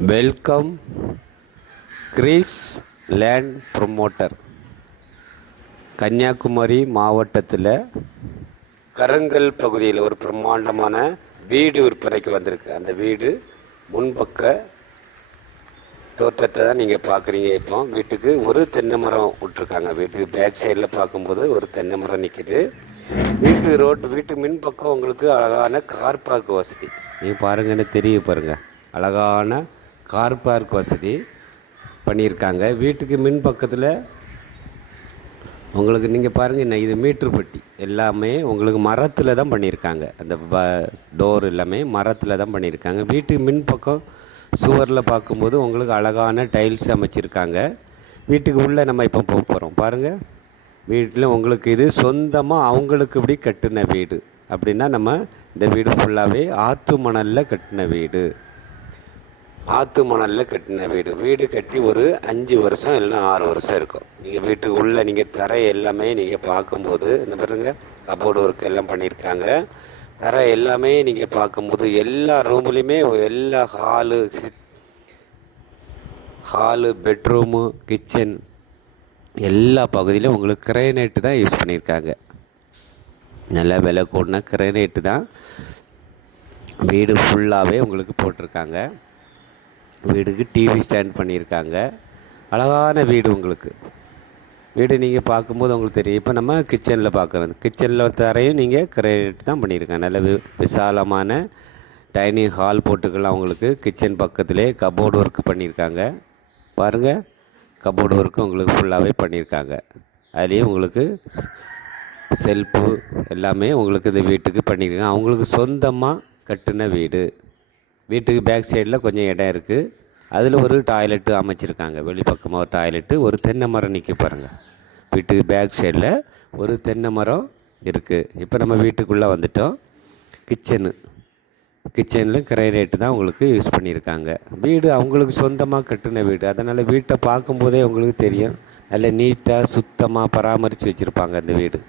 Welcome Greece land promoter. Kanyakumari மாவட்டத்தில் கருங்கல் பகுதியில் ஒரு பிரம்மாண்டமான வீடு விற்பனைக்கு வந்திருக்கு. அந்த வீடு முன்பக்க தோற்றத்தை தான் நீங்கள் பார்க்குறீங்க இப்போ. வீட்டுக்கு ஒரு தென்னை மரம் விட்ருக்காங்க வீட்டுக்கு பேக் சைடில் பார்க்கும்போது ஒரு தென்னை மரம் நிற்கிது வீட்டு ரோட்டு வீட்டு மின்பக்கம் உங்களுக்கு அழகான கார் பார்க் வசதி. நீங்கள் பாருங்கன்னு தெரிய பாருங்கள் அழகான கார் பார்க் வசதி பண்ணியிருக்காங்க. வீட்டுக்கு மின் பக்கத்தில் உங்களுக்கு நீங்கள் பாருங்கள் என்ன இது மீட்ரு பெட்டி. எல்லாமே உங்களுக்கு மரத்தில் தான் பண்ணியிருக்காங்க. அந்த ப டோர் எல்லாமே மரத்தில் தான் பண்ணியிருக்காங்க. வீட்டுக்கு மின் பக்கம் சுவரில் பார்க்கும்போது உங்களுக்கு அழகான டைல்ஸ் அமைச்சிருக்காங்க. வீட்டுக்கு உள்ளே நம்ம இப்போ போக போகிறோம் பாருங்கள் வீட்டில் உங்களுக்கு இது சொந்தமாக அவங்களுக்கு இப்படி கட்டின வீடு. அப்படின்னா நம்ம இந்த வீடு ஃபுல்லாகவே ஆற்று மணலில் கட்டின வீடு. ஆற்று மணலில் கட்டின வீடு. வீடு கட்டி ஒரு அஞ்சு வருஷம் இல்லைன்னா ஆறு வருஷம் இருக்கும். நீங்கள் வீட்டுக்கு உள்ளே நீங்கள் தரை எல்லாமே நீங்கள் பார்க்கும்போது இந்த பாருங்க கபோர்டு ஒர்க் எல்லாம் பண்ணியிருக்காங்க. தரை எல்லாமே நீங்கள் பார்க்கும்போது எல்லா ரூம்லேயுமே எல்லா ஹாலு ஹாலு பெட்ரூமு கிச்சன் எல்லா பகுதியிலும் உங்களுக்கு கிரைனைட்டு தான் யூஸ் பண்ணியிருக்காங்க. நல்லா விலை கூடனா கிரைனைட்டு தான். வீடு ஃபுல்லாகவே உங்களுக்கு போட்டிருக்காங்க. வீடுக்கு டிவி ஸ்டாண்ட் பண்ணியிருக்காங்க. அழகான வீடு உங்களுக்கு. வீடு நீங்கள் பார்க்கும்போது உங்களுக்கு தெரியும். இப்போ நம்ம கிச்சனில் பார்க்குறது. கிச்சனில் தரையும் நீங்கள் கிரேட் தான் பண்ணியிருக்காங்க. நல்ல வி விசாலமான டைனிங் ஹால் போட்டுக்கலாம் உங்களுக்கு கிச்சன் பக்கத்துலேயே கபோர்டு ஒர்க் பண்ணியிருக்காங்க. பாருங்கள் கபோர்டு ஒர்க்கு உங்களுக்கு ஃபுல்லாகவே பண்ணியிருக்காங்க. அதுலேயும் உங்களுக்கு செல்ஃபு எல்லாமே உங்களுக்கு இந்த வீட்டுக்கு பண்ணியிருக்காங்க. அவங்களுக்கு சொந்தமாக கட்டின வீடு. வீட்டுக்கு பேக் சைடில் கொஞ்சம் இடம் இருக்குது அதில் ஒரு டாய்லெட்டு அமைச்சிருக்காங்க. வெளிப்பக்கமாக ஒரு டாய்லெட்டு ஒரு தென்னை மரம் நிற்க பாருங்கள் வீட்டுக்கு பேக் சைடில் ஒரு தென்னை மரம் இருக்குது இப்போ நம்ம வீட்டுக்குள்ளே வந்துட்டோம். கிச்சனு கிச்சனில் கிரைரேட்டு தான் உங்களுக்கு யூஸ் பண்ணியிருக்காங்க. வீடு அவங்களுக்கு சொந்தமாக கட்டின வீடு. அதனால் வீட்டை பார்க்கும்போதே உங்களுக்கு தெரியும். நல்ல நீட்டாக சுத்தமாக பராமரித்து வச்சுருப்பாங்க அந்த வீடு.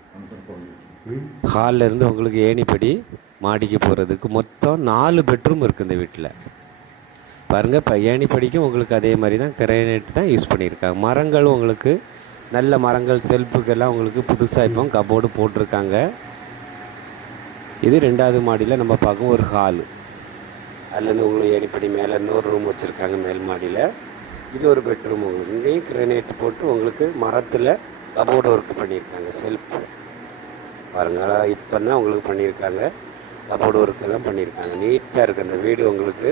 ஹாலில் இருந்து உங்களுக்கு ஏணிப்படி மாடிக்கு போகிறதுக்கு மொத்தம் நாலு பெட்ரூம் இருக்குது இந்த வீட்டில் பாருங்கள் பையாணி படிக்கும் உங்களுக்கு அதே மாதிரி தான் கிரைனேட் தான் யூஸ் பண்ணியிருக்காங்க. மரங்கள் உங்களுக்கு நல்ல மரங்கள் செல்ஃபுக்கெல்லாம் உங்களுக்கு புதுசாக இப்போ கபோர்டு போட்டிருக்காங்க. இது ரெண்டாவது மாடியில் நம்ம பார்க்கும் ஒரு ஹாலு அதுலேருந்து உங்களுக்கு ஏடிப்படி மேலே இன்னொரு ரூம் வச்சுருக்காங்க மேல் மாடியில். இது ஒரு பெட்ரூம் உங்களுக்கு. இங்கேயும் கிரனைட் போட்டு உங்களுக்கு மரத்தில் கபோர்டு ஒர்க் பண்ணியிருக்காங்க செல்ஃப் பாருங்களா இப்போ தான் உங்களுக்கு பண்ணியிருக்காங்க? கபோர்டு ஒர்க் பண்ணியிருக்காங்க. நீட்டாக இருக்குது அந்த வீடு உங்களுக்கு.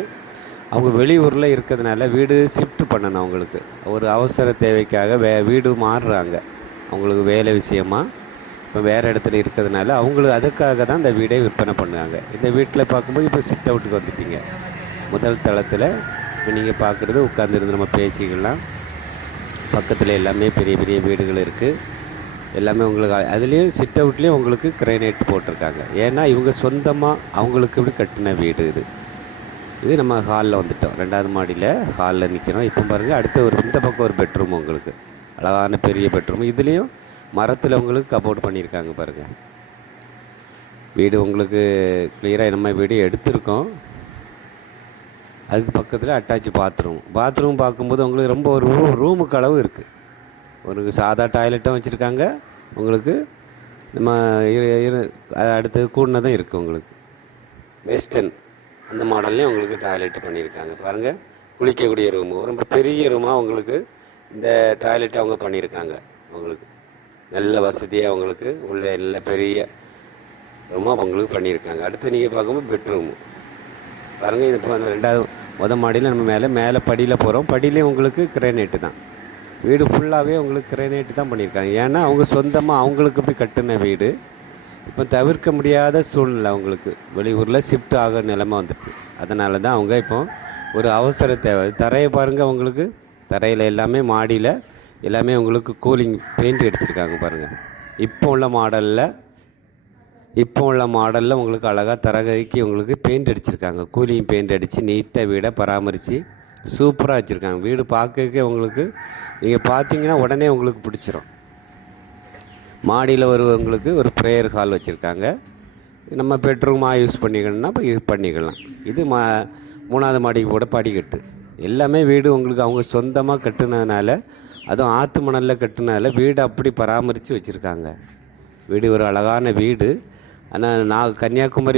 அவங்க வெளியூரில் இருக்கிறதுனால வீடு ஷிஃப்ட் பண்ணணும் அவங்களுக்கு. ஒரு அவசர தேவைக்காக வே வீடு மாறுறாங்க. அவங்களுக்கு வேலை விஷயமா இப்போ வேறு இடத்துல இருக்கிறதுனால அவங்களுக்கு அதுக்காக தான் இந்த வீடே விற்பனை பண்ணுவாங்க இந்த வீட்டில் பார்க்கும்போது இப்போ சிட் அவுட்டுக்கு வந்துட்டீங்க. முதல் தளத்தில் இப்போ நீங்கள் பார்க்குறது உட்காந்துருந்து நம்ம பேசிக்கலாம். பக்கத்தில் எல்லாமே பெரிய பெரிய வீடுகள் இருக்குது எல்லாமே உங்களுக்கு அதுலேயும் சிட் அவுட்லேயும் உங்களுக்கு கிரைனைட் போட்டிருக்காங்க. ஏன்னா இவங்க சொந்தமாக அவங்களுக்கு இப்படி கட்டின வீடு இது? இது நம்ம ஹாலில் வந்துட்டோம். ரெண்டாவது மாடியில் ஹாலில் நிற்கிறோம் இப்போ பாருங்கள் அடுத்த ஒரு இந்த பக்கம் ஒரு பெட்ரூம் உங்களுக்கு. அழகான பெரிய பெட்ரூம் இதுலேயும் மரத்தில் உங்களுக்கு கபோர்ட் பண்ணியிருக்காங்க பாருங்கள் வீடு உங்களுக்கு கிளியராக நம்ம வீடு எடுத்திருக்கோம். அதுக்கு பக்கத்தில் அட்டாச் பாத்ரூம் பாத்ரூம் பார்க்கும்போது உங்களுக்கு ரொம்ப ஒரு ரூ ரூமுக்கு அளவு இருக்குது ஒரு சாதா டாய்லெட்டும் வச்சுருக்காங்க. உங்களுக்கு நம்ம இரு- இரு- அடுத்து கூடினதும் இருக்குது உங்களுக்கு. வெஸ்டர்ன் அந்த மாடல்லையும் உங்களுக்கு டாய்லெட் பண்ணியிருக்காங்க. பாருங்கள் குளிக்கக்கூடிய ரூமு ரொம்ப பெரிய ரூமாக உங்களுக்கு இந்த டாய்லெட் அவங்க பண்ணியிருக்காங்க. உங்களுக்கு நல்ல வசதியாக உங்களுக்கு உள்ள நல்ல பெரிய ரூமாக உங்களுக்கு பண்ணியிருக்காங்க. அடுத்து நீங்கள் பார்க்கும்போது பெட்ரூமு பாருங்கள் இது இப்போ ரெண்டாவது முத மாடியில் நம்ம மேலே மேலே படியில் போகிறோம் படியிலையும் உங்களுக்கு கிரைனேட்டு தான். வீடு ஃபுல்லாகவே உங்களுக்கு கிரைனேட்டு தான் பண்ணியிருக்காங்க. ஏன்னா அவங்க சொந்தமாக அவங்களுக்கு போய் கட்டின வீடு. இப்போ தவிர்க்க முடியாத சூழ்நிலை அவங்களுக்கு. வெளியூரில் ஷிஃப்ட் ஆக நிலைமை வந்துடுச்சு அதனால தான் அவங்க இப்போ ஒரு அவசர தேவை. தரையை பாருங்கள் அவங்களுக்கு தரையில் எல்லாமே மாடியில் எல்லாமே உங்களுக்கு கூலிங் பெயிண்ட் அடிச்சிருக்காங்க பாருங்கள் இப்போ உள்ள மாடலில் இப்போ உள்ள மாடலில் உங்களுக்கு அழகாக தரகைக்கு உங்களுக்கு பெயிண்ட் அடிச்சிருக்காங்க. கூலிங் பெயிண்ட் அடித்து நீட்டாக வீடை பராமரித்து சூப்பராக வச்சுருக்காங்க. வீடு பார்க்கறதுக்கே உங்களுக்கு நீங்கள் பார்த்தீங்கன்னா உடனே உங்களுக்கு பிடிச்சிரும். மாடியில் வருவவங்களுக்கு ஒரு ப்ரேயர் ஹால் வச்சுருக்காங்க. நம்ம பெட்ரூமாக யூஸ் பண்ணிக்கணும்னா இப்போ யூஸ் பண்ணிக்கலாம். இது மா மூணாவது மாடிக்கு கூட படிக்கட்டு. எல்லாமே வீடு உங்களுக்கு அவங்க சொந்தமாக கட்டுனதுனால அதுவும் ஆற்று மணலில் கட்டுனதால வீடு அப்படி பராமரித்து வச்சுருக்காங்க. வீடு ஒரு அழகான வீடு. ஆனால் நான் கன்னியாகுமரி